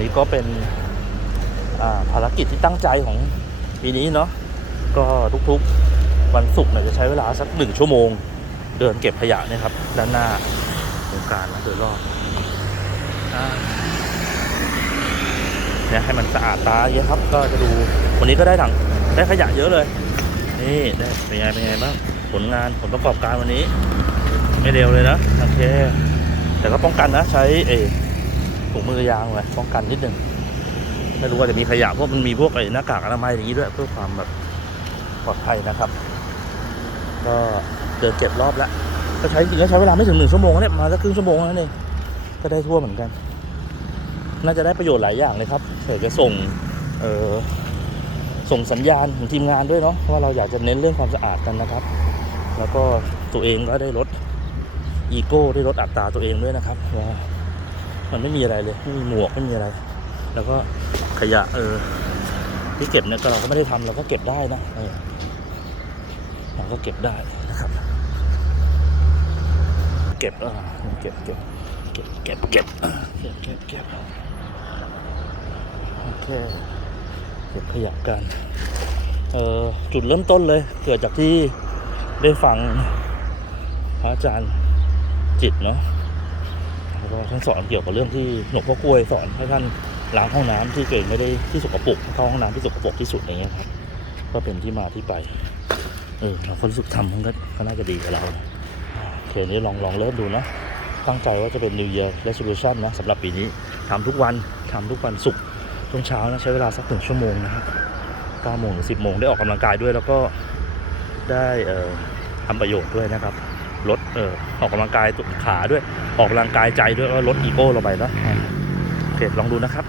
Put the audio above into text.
นี่ก็เป็นภารกิจที่ตั้งใจของปีนี้เนาะก็ทุกๆวันศุกร์เนี่ยจะใช้เวลาสักหนึ่งชั่วโมง เดินเก็บขยะเนี่ยครับ ด้านหน้าโครงการนะโดยรอบอ่าเนี่ยให้มันสะอาดตาเยอะครับ ก็จะดูวันนี้ก็ได้ถังได้ขยะเยอะเลย นี่ได้เป็นไงเป็นไงบ้างผลงานผลประกอบการวันนี้ ไม่เร็วเลยนะโอเค แต่ก็ป้องกันนะใช้เออ ถุงมือยางไว้ป้องกันนิดนึงไม่รู้ว่าจะมีขยะพวกมันมีพวกไอ้หน้ากากอนามัยอย่างนี้ด้วยเพื่อความแบบปลอดภัยนะครับ ก็เดินเจ็ดรอบแล้วก็ใช้จริงๆใช้เวลาไม่ถึงหนึ่งชั่วโมงเนี่ยมาสักครึ่งชั่วโมงแล้วนี่นเองก็ได้ทั่วเหมือนกัน น่าจะได้ประโยชน์หลายอย่างเลยครับเผื่อจะส่งเออส่งสัญญาณของทีมงานด้วยเนาะว่าเราอยากจะเน้นเรื่องความสะอาดกันนะครับ แล้วก็ตัวเองก็ได้ลดอีโก้ได้ลดอัตราตัวเองด้วยนะครับว่า มันไม่มีอะไรเลยไม่มีหมวกไม่มีอะไร แล้วก็ขยะเออที่เก็บเนี่ยก็เราก็ไม่ได้ทำเราก็เก็บได้นะเราก็เก็บได้นะครับ เก็บอ่าเก็บเก็บเก็บเก็บเก็บเก็บเก็บเก็บโอเคเก็บขยะกันเออจุดเริ่มต้นเลย เกิดจากที่ได้ฟังพระอาจารย์จิตเนาะ แล้วก็ท่านสอนเกี่ยวกับเรื่องที่หลวงพ่อกล้วยสอนให้ท่านล้างห้องน้ำที่เก่งไม่ได้ที่สกปรกเข้าห้องน้ำที่สกปรกที่สุดอย่างเงี้ยครับก็เป็นที่มาที่ไปเออเราก็รู้สึกทำมันก็ก็น่าจะดีกับเราโอเคนี้ลองลองเริ่มดูเนาะตั้งใจว่าจะเป็น New Year Resolution นะสำหรับปีนี้ทำทุกวันทำทุกวันศุกร์ช่วงเช้านะใช้เวลาสักหนึ่งชั่วโมงนะครับ9โมงถึง10โมงได้ออกกำลังกายด้วย แล้วก็ได้ทำประโยชน์ด้วยนะครับ ลดเอ่อออกกำลังกายตุกขาด้วยออกกำลังกายใจด้วยก็ลดอีโก้เราไปนะโอเคลองดูนะครับ